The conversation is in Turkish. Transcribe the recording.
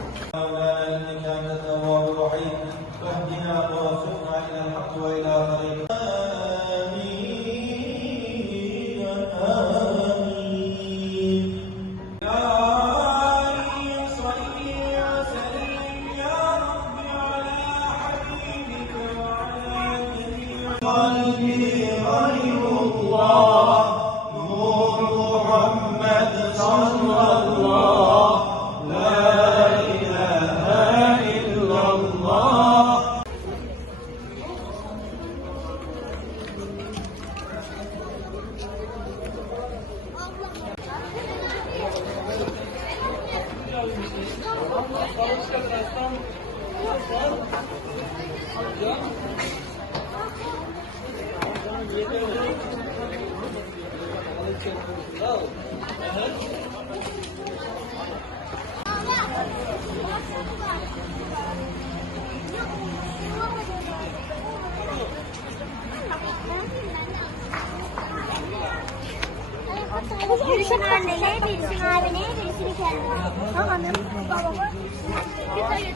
إنك أنت التواب الرحيم واهدنا ووفقنا إلى الحق وإلى طريق آمين آمين يا علي صل وسلم يا رب على حبيبك وعلى جميع قلبي غير الله نور محمد صلى الله Birisini annene, birisini abine, birisini kendine. Tamam mı? Baba. Bir sayı